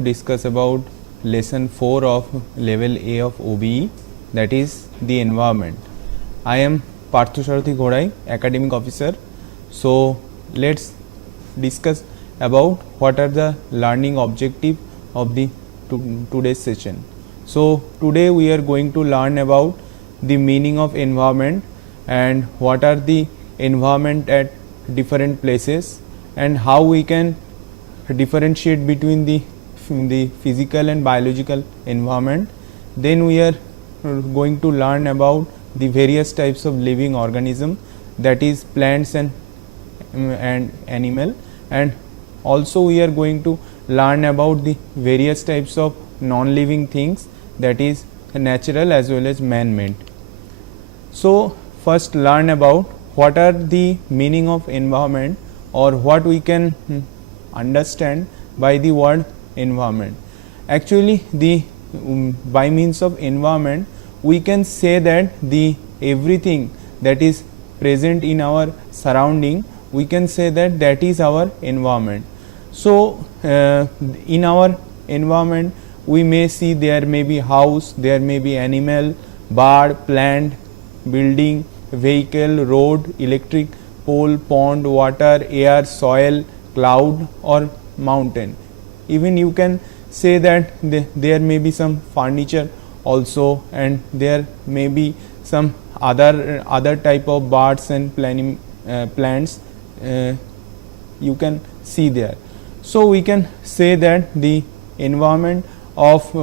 discuss about lesson 4 of level A of OBE, that is the environment. I am Parthasarathi Ghodai, academic officer. So let's discuss about what are the learning objective of the today's session. So today we are going to learn about the meaning of environment and what are the environment at different places and how we can differentiate between the physical and biological environment. Then we are going to learn about the various types of living organism, that is plants and animal, and also we are going to learn about the various types of non-living things, that is natural as well as man-made. So first learn about what are the meaning of environment or what we can understand by the word environment. Actually the by means of environment we can say that the everything that is present in our surrounding, we can say that that is our environment. So in our environment we may see there may be house, there may be animal, bird, plant, building, vehicle, road, electric pole, pond, water, air, soil, cloud or mountain. Even you can say that there may be some furniture also, and there may be some other type of birds and plants you can see there. So we can say that the environment of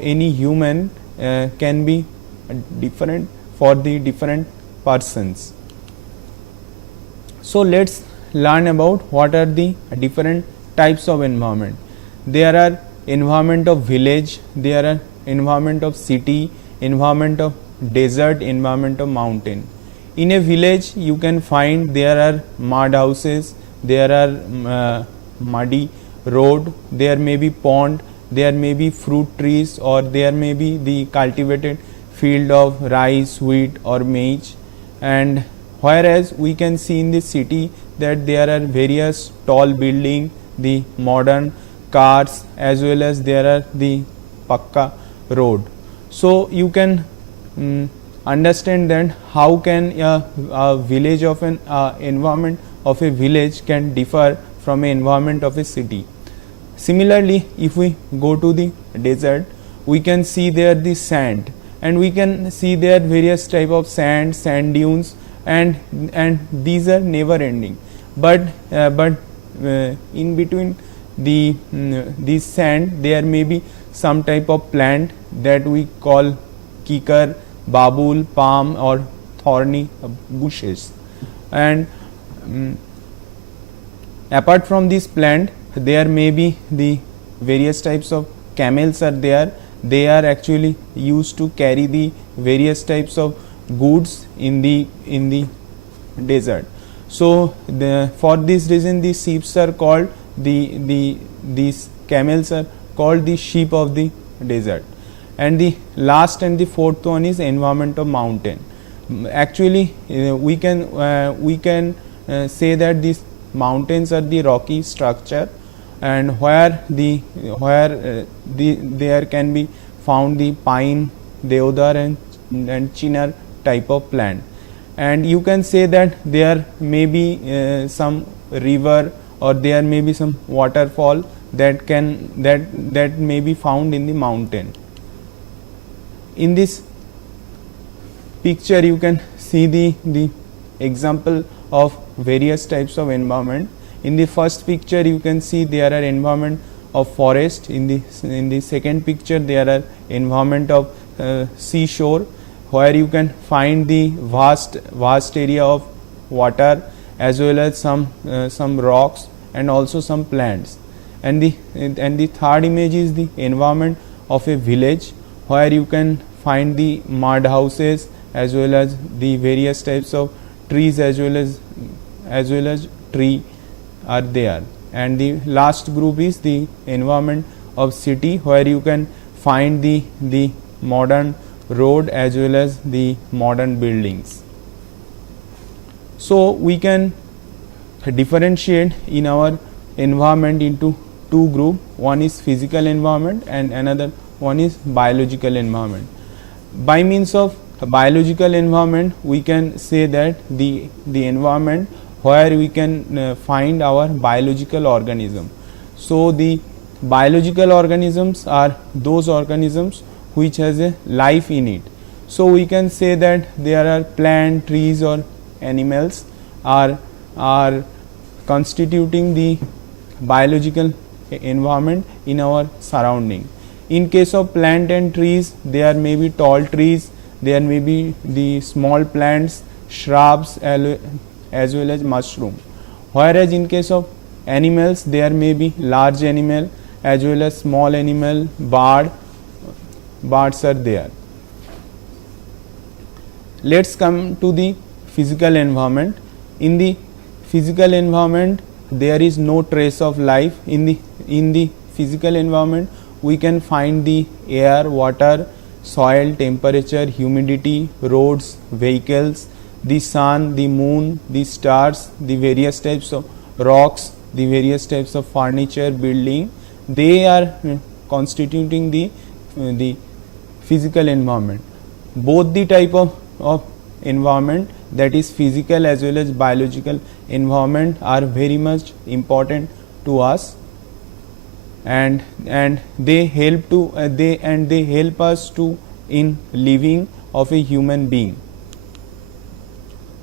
any human can be different for the different persons. So let's learn about what are the different types of environment. There are environment of village, there are environment of city, environment of desert, environment of mountain. In a village you can find there are mud houses, there are muddy road, there may be pond, there may be fruit trees, or there may be the cultivated field of rice, wheat or maize. And whereas we can see in the city that there are various tall building, the modern cars, as well as there are the pakka road. So you can understand that how can a village of an environment of a village can differ from an environment of a city. Similarly, if we go to the desert, we can see there the sand, and we can see there various type of sand dunes, and these are never ending. But in between this sand there may be some type of plant that we call kikar, babul, palm or thorny bushes. And apart from this plant, there may be the various types of camels are there. They are actually used to carry the various types of goods in the desert. So for this reason the sheep are called these camels are called the sheep of the desert. And the last and the fourth one is environment of mountain. Actually we can say that these mountains are the rocky structure, and where there can be found the pine, deodar and chinar type of plant. And you can say that there may be some river, or there may be some waterfall that may be found in the mountain. In this picture you can see the example of various types of environment. In the first picture you can see there are environment of forest. In the second picture there are environment of seashore, where you can find the vast area of water, as well as some rocks and also some plants. And the third image is the environment of a village, where you can find the mud houses, as well as the various types of trees, as well as tree are there. And the last group is the environment of city, where you can find the modern road as well as the modern buildings. So we can differentiate in our environment into two group. One is physical environment and another one is biological environment. By means of biological environment, we can say that the environment where we can find our biological organism. So the biological organisms are those organisms which has a life in it. So we can say that there are plant, trees or animals are constituting the biological environment in our surrounding. In case of plant and trees, there may be tall trees, there may be the small plants, shrubs as well as mushroom. Whereas in case of animals, there may be large animal as well as small animal, birds are there. Let's come to the physical environment. In the physical environment, there is no trace of life. In the physical environment, we can find the air, water, soil, temperature, humidity, roads, vehicles, the sun, the moon, the stars, the various types of rocks, the various types of furniture, building. They are constituting the physical environment. Both the type of environment, that is physical as well as biological environment, are very much important to us, and they help to they help us to in living of a human being.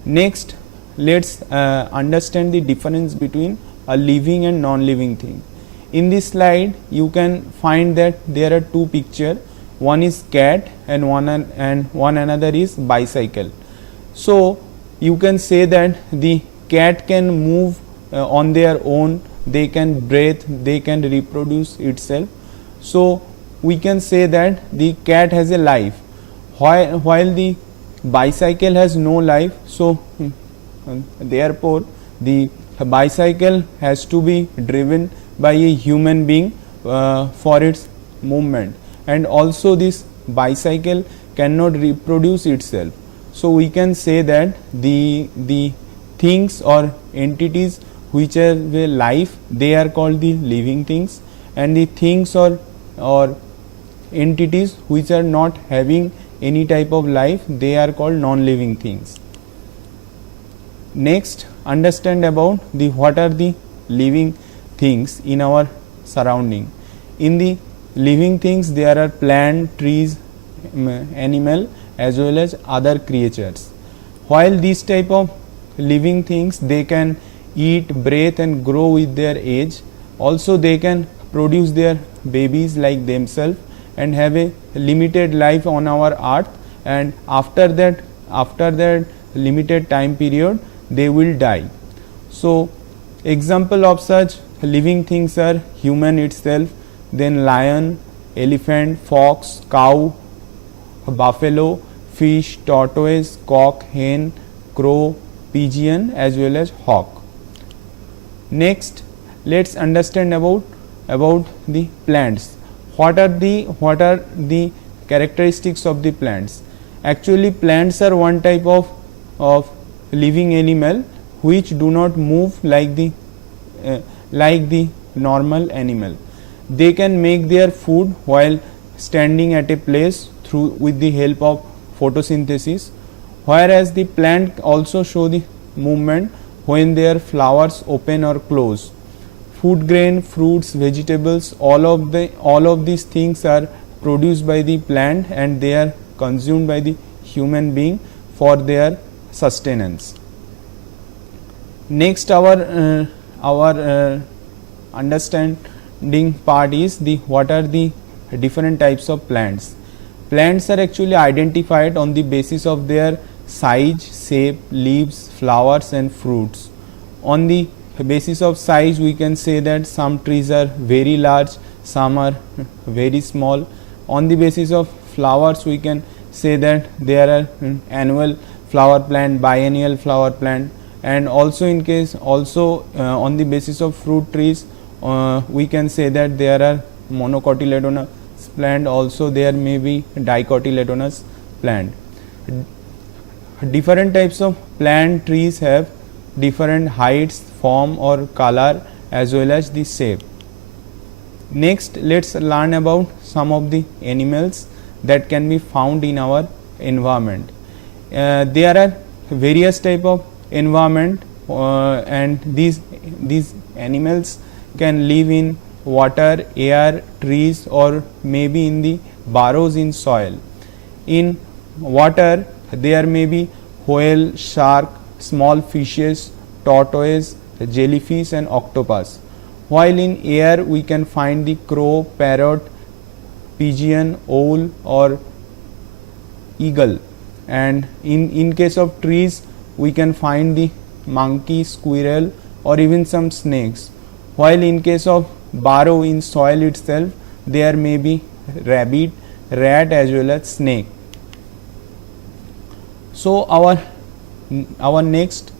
Next, let's understand the difference between a living and non-living thing. In this slide, you can find that there are two pictures. One is cat and one another is bicycle. So you can say that the cat can move on their own, they can breathe, they can reproduce itself. So we can say that the cat has a life, while the bicycle has no life. So therefore the bicycle has to be driven by a human being for its movement, and also this bicycle cannot reproduce itself. So we can say that the things or entities which have a life, they are called the living things, and the things or entities which are not having any type of life, they are called non-living things. Next, understand about what are the living things in our surrounding. In the living things, there are plant, trees, animal as well as other creatures. While these type of living things, they can eat, breathe and grow with their age. Also they can produce their babies like themselves and have a limited life on our earth, and after that limited time period they will die. So example of such living things are human itself, then lion, elephant, fox, cow, buffalo, fish, tortoise, cock, hen, crow, pigeon as well as hawk. Next, let's understand about the plants. What are the characteristics of the plants? Actually, plants are one type of living animal which do not move like the normal animal. They can make their food while standing at a place with the help of photosynthesis, whereas the plant also show the movement when their flowers open or close. Food grain, fruits, vegetables, all of these things are produced by the plant and they are consumed by the human being for their sustenance. Next, our understanding part is what are the different types of plants. Plants are actually identified on the basis of their size, shape, leaves, flowers and fruits. On the basis of size, we can say that some trees are very large, some are very small. On the basis of flowers, we can say that there are annual flower plant, biennial flower plant, and also on the basis of fruit trees, we can say that there are monocotyledonous plant, also there may be dicotyledonous plant. Different types of plant trees have different heights, form or color as well as the shape. Next, let's learn about some of the animals that can be found in our environment. There are various type of environment, and these animals can live in water, air, trees, or maybe in the burrows in soil. In water, there may be whale, shark, small fishes, tortoise, jellyfish, and octopus. While in air, we can find the crow, parrot, pigeon, owl, or eagle. And in case of trees, we can find the monkey, squirrel, or even some snakes. While in case of burrow in soil itself, there may be rabbit, rat, as well as snake. So our next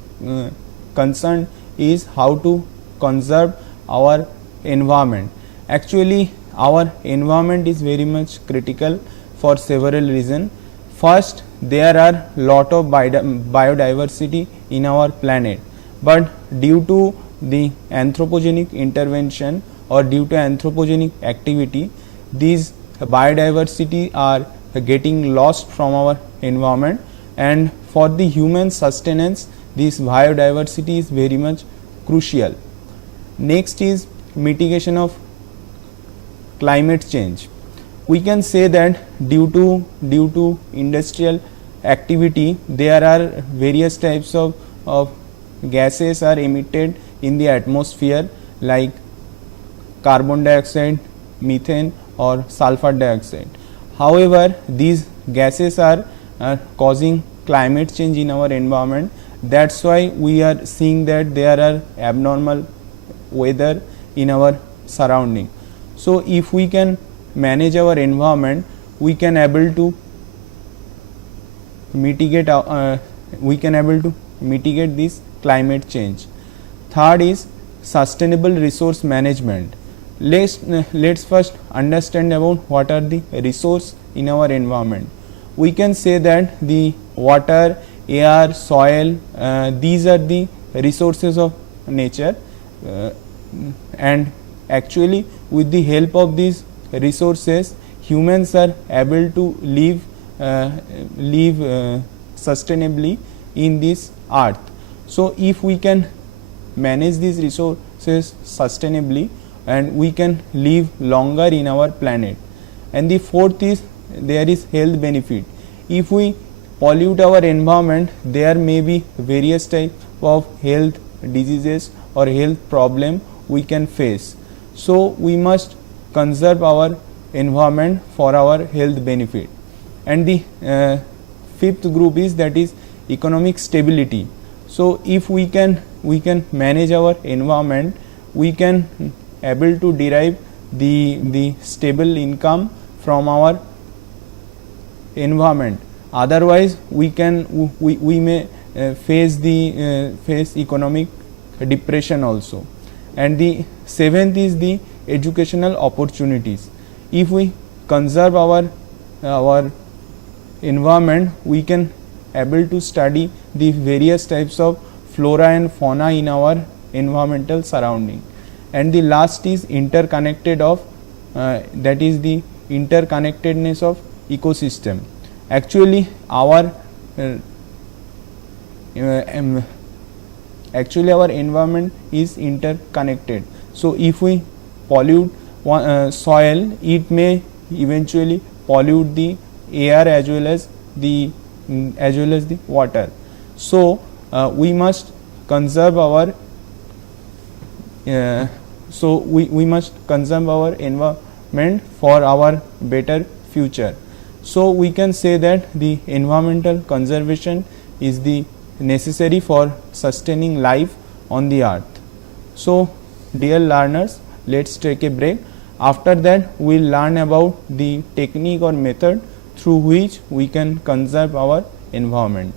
concern is how to conserve our environment. Actually, our environment is very much critical for several reasons. First, there are lot of biodiversity in our planet, but due to the anthropogenic intervention or due to anthropogenic activity, these biodiversity are getting lost from our environment, and for the human sustenance, this biodiversity is very much crucial. Next is mitigation of climate change. We can say that due to industrial activity, there are various types of gases are emitted in the atmosphere, like carbon dioxide, methane, or sulfur dioxide. However, these gases are causing climate change in our environment. That's why we are seeing that there are abnormal weather in our surrounding. So if we can manage our environment, we can able to mitigate this climate change. Third is sustainable resource management. Let's first understand about what are the resources in our environment. We can say that the water, air, soil, these are the resources of nature, and actually with the help of these resources, humans are able to live sustainably in this earth. So if we can manage these resources sustainably, and we can live longer in our planet. And the fourth is there is health benefit. If we pollute our environment, there may be various types of health diseases or health problem we can face. So we must conserve our environment for our health benefit. And the fifth group is that is economic stability. So if we can manage our environment, we can able to derive the stable income from our environment. Otherwise, we may face economic depression also. And the seventh is the educational opportunities. If we conserve our environment, we can able to study the various types of flora and fauna in our environmental surrounding. And the last is interconnected of that is the interconnectedness of ecosystem. Actually our environment is interconnected. So if we pollute soil, it may eventually pollute the air as well as the water. So we must conserve our we must conserve our environment for our better future. So we can say that the environmental conservation is the necessary for sustaining life on the earth. So dear learners, let's take a break. After that, we will learn about the technique or method through which we can conserve our environment.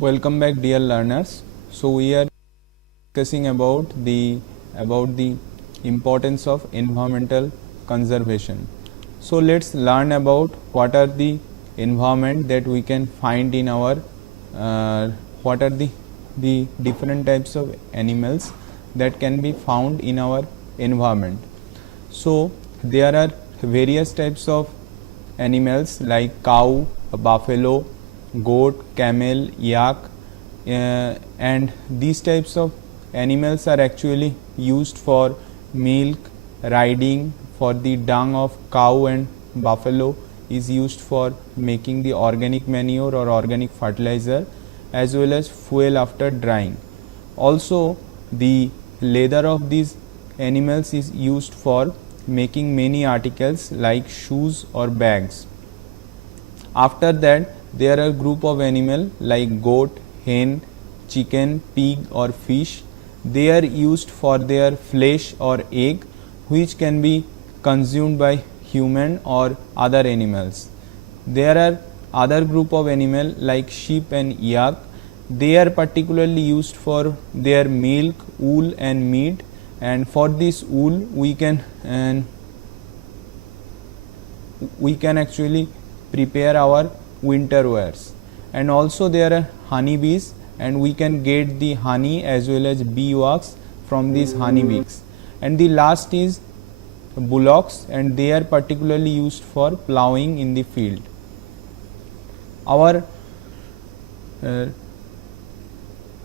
Welcome back, dear learners. So we are discussing about the importance of environmental conservation. So let's learn about what are the environment that we can find in our what are the different types of animals that can be found in our environment. So there are various types of animals like cow, buffalo, goat, camel, yak, and these types of animals are actually used for milk, riding. For the dung of cow and buffalo is used for making the organic manure or organic fertilizer, as well as fuel after drying. Also, the leather of these animals is used for making many articles like shoes or bags. After that, there are a group of animal like goat, hen, chicken, pig or fish. They are used for their flesh or egg, which can be consumed by human or other animals. There are other group of animal like sheep and yak. They are particularly used for their milk, wool and meat, and for this wool we can actually prepare our winter wears. And also there are honeybees, and we can get the honey as well as bee wax from these honeybees. And the last is bullocks, and they are particularly used for plowing in the field. Our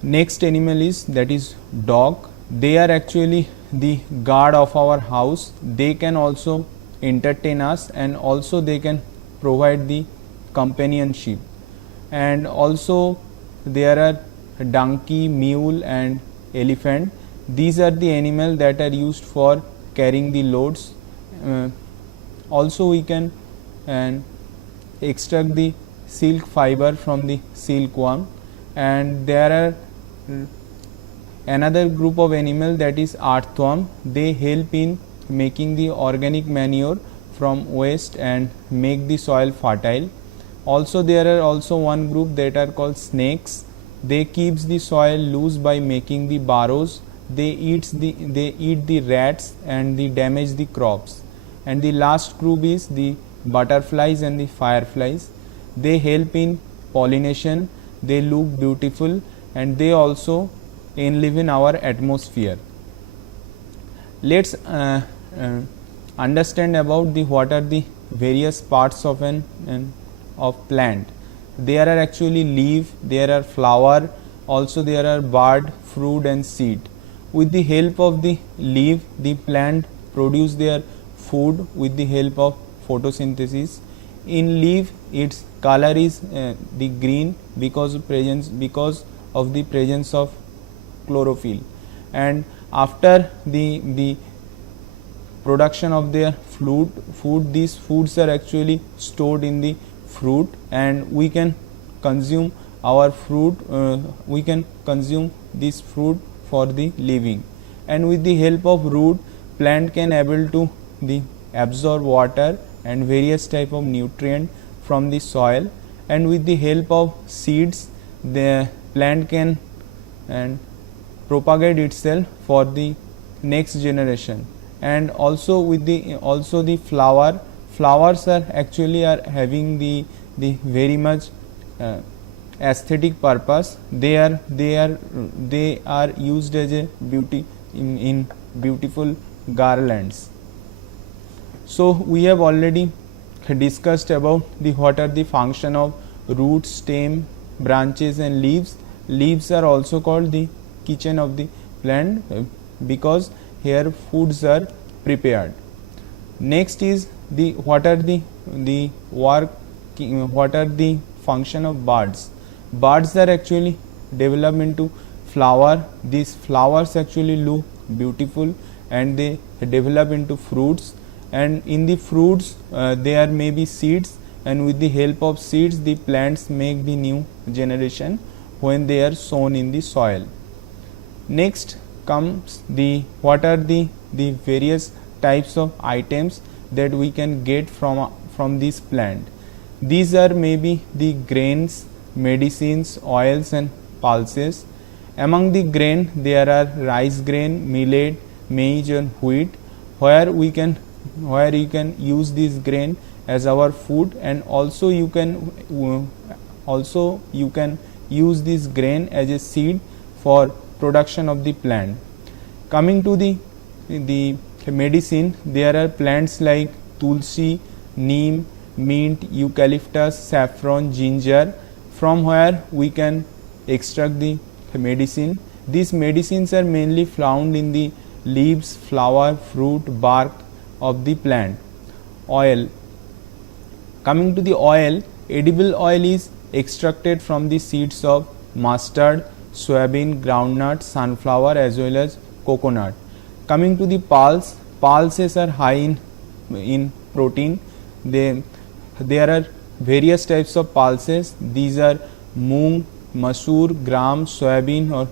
next animal is that is dog. They are actually the guard of our house. They can also entertain us, and also they can provide the companionship. And also there are donkey, mule and elephant. These are the animals that are used for carrying the loads. Also we can extract the silk fiber from the silkworm. And there are another group of animal that is earthworm. They help in making the organic manure from waste and make the soil fertile. Also there are also one group that are called snakes. They keeps the soil loose by making the burrows. They eat the rats and they damage the crops. And the last group is the butterflies and the fireflies. They help in pollination. They look beautiful, and they also live in our atmosphere. Let's understand about the what are the various parts of of plant. There are actually leaf, there are flower, also there are bud, fruit and seed. With the help of the leaf, the plant produce their food with the help of photosynthesis. In leaf, its color is the green because of the presence of chlorophyll. And after the production of their food, these foods are actually stored in the fruit, and we can consume our fruit. We can consume this fruit for the living. And with the help of root, plant can able to absorb water and various type of nutrient from the soil. And with the help of seeds, the plant can propagate itself for the next generation. And also with the flowers are actually are having the very much aesthetic purpose. They are used as a beauty in beautiful garlands. So we have already discussed about what are the function of root, stem, branches and leaves. Leaves are also called the kitchen of the plant because here foods are prepared. Next is what are the function of buds. Buds are actually developed into flower. These flowers actually look beautiful and they develop into fruits. And in the fruits there may be seeds, and with the help of seeds the plants make the new generation when they are sown in the soil. Next comes what are the various types of items that we can get from this plant. These are maybe the grains, medicines, oils and pulses. Among the grain there are rice grain, millet, maize and wheat, where you can use this grain as our food, and also you can use this grain as a seed for production of the plant. Coming to the medicine, there are plants like tulsi, neem, mint, eucalyptus, saffron, ginger, from where we can extract the medicine. These medicines are mainly found in the leaves, flower, fruit, bark of the plant. Oil. Coming to the oil, edible oil is extracted from the seeds of mustard, soybean, groundnut, sunflower as well as coconut. Coming to the pulses are high in protein. There are various types of pulses. These are moong, masoor, gram, soybean or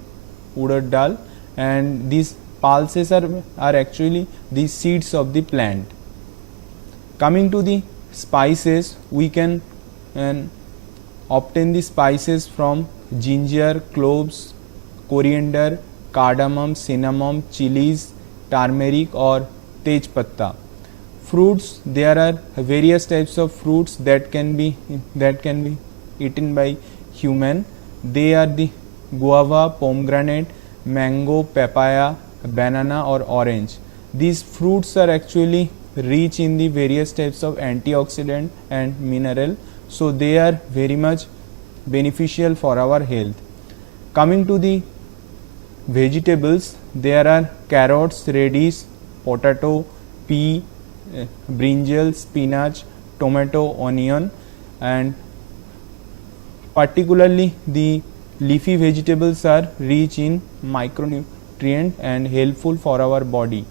urad dal, and these pulses are actually the seeds of the plant. Coming to the spices, we can obtain the spices from ginger, cloves, coriander, cardamom, cinnamon, chilies, turmeric or tej patta. Fruits, there are various types of fruits that can be eaten by human. They are the guava, pomegranate, mango, papaya, banana or orange. These fruits are actually rich in the various types of antioxidant and mineral, so they are very much beneficial for our health. Coming to the vegetables, there are carrots, radish, potato, pea, brinjal, spinach, tomato, onion, and particularly the leafy vegetables are rich in micronutrient and helpful for our body.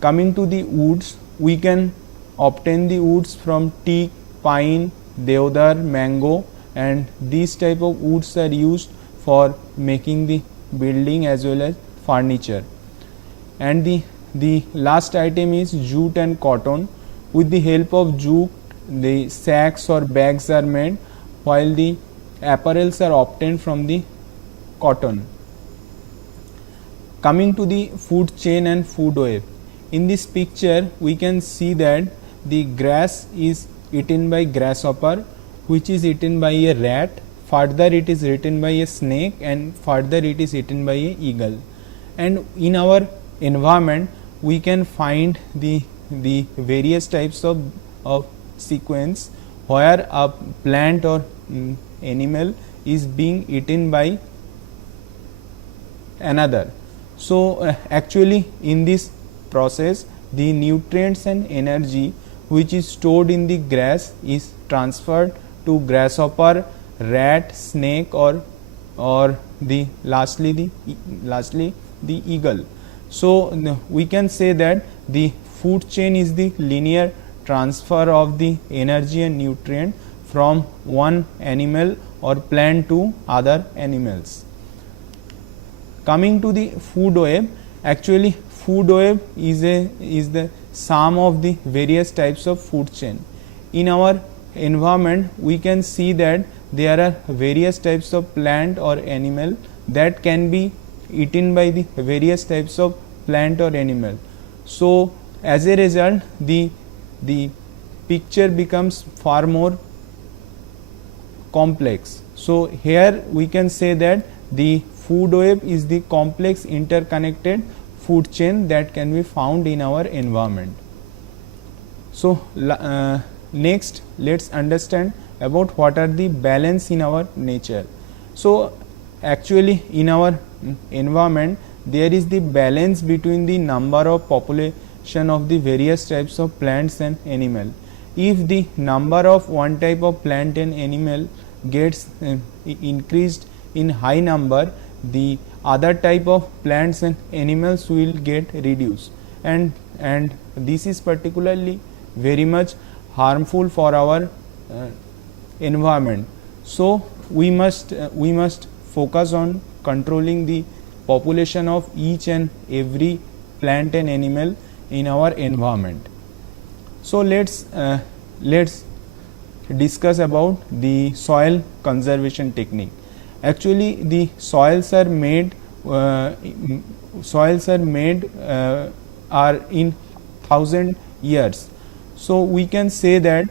Coming to the woods, we can obtain the woods from teak, pine, deodar, mango, and these type of woods are used for making the building as well as furniture. And the last item is jute and cotton. With the help of jute, the sacks or bags are made, while the apparels are obtained from the cotton. Coming to the food chain and food web. In this picture, we can see that the grass is eaten by grasshopper, which is eaten by a rat, further it is eaten by a snake, and further it is eaten by a eagle. And in our environment, we can find the various types of sequence where a plant or animal is being eaten by another. So actually in this process, the nutrients and energy which is stored in the grass is transferred to grasshopper, rat, snake or lastly the eagle. So we can say that the food chain is the linear transfer of the energy and nutrient from one animal or plant to other animals. Coming to the food web, actually food web is the sum of the various types of food chain. In our environment, we can see that there are various types of plant or animal that can be eaten by the various types of plant or animal. So as a result, the picture becomes far more complex. So here we can say that the food web is the complex interconnected food chain that can be found in our environment. So next, let's understand about what are the balance in our nature. So actually in our environment, there is the balance between the number of population of the various types of plants and animal. If the number of one type of plant and animal gets increased in high number, the other type of plants and animals will get reduced, and this is particularly very much harmful for our environment. So we must focus on controlling the population of each and every plant and animal in our environment. So let's discuss about the soil conservation technique. Actually, the soils are made are in 1,000 years. So we can say that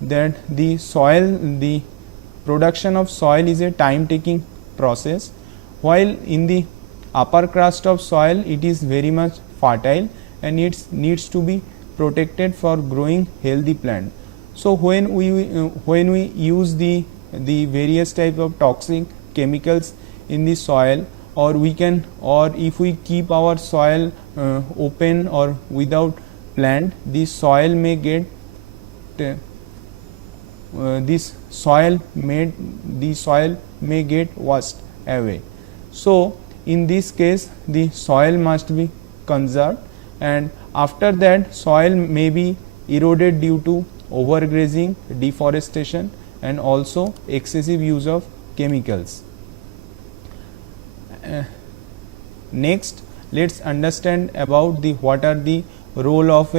the production of soil is a time taking process, while in the upper crust of soil it is very much fertile and it needs to be protected for growing healthy plant. So when we use the various type of toxic chemicals in the soil, or if we keep our soil open or without plant, the soil may get washed away. So in this case the soil must be conserved, and after that soil may be eroded due to overgrazing, deforestation, and also excessive use of chemicals. Next, let's understand about what are the role of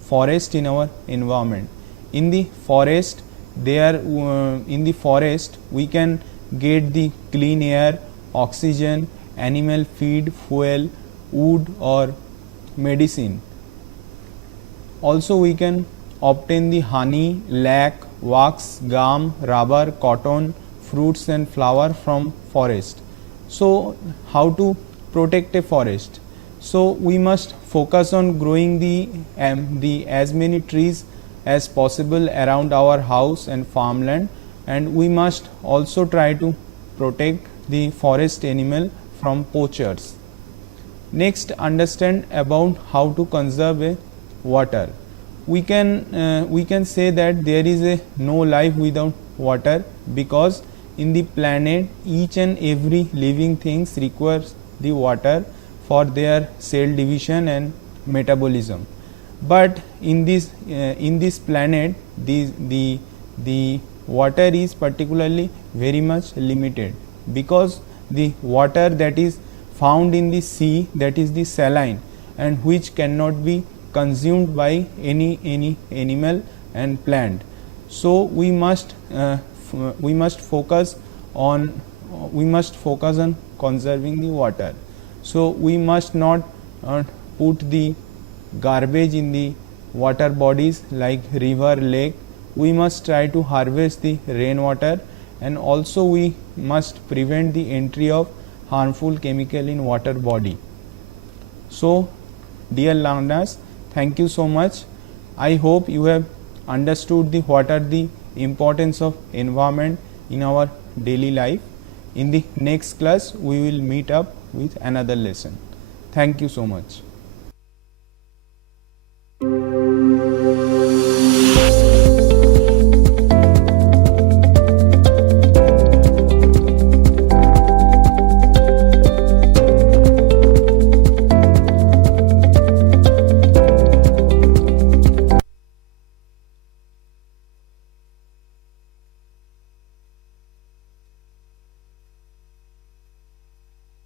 forest in our environment. In the forest, we can get the clean air, oxygen, animal feed, fuel, wood, or medicine. Also we can obtain the honey, lac, wax, gum, rubber, cotton, fruits and flower from forest. So how to protect a forest? So we must focus on growing the as many trees as possible around our house and farmland, and we must also try to protect the forest animal from poachers. Next, understand about how to conserve water. We can say that there is no life without water, because in the planet each and every living things requires the water for their cell division and metabolism. But in this planet the water is particularly very much limited, because the water that is found in the sea, that is the saline, and which cannot be consumed by any animal and plant. So we must focus on conserving the water. So we must not put the garbage in the water bodies like river, lake. We must try to harvest the rainwater, and also we must prevent the entry of harmful chemical in water body. So dear learners, thank you so much. I hope you have understood what are the importance of environment in our daily life. In the next class we will meet up with another lesson. Thank you so much.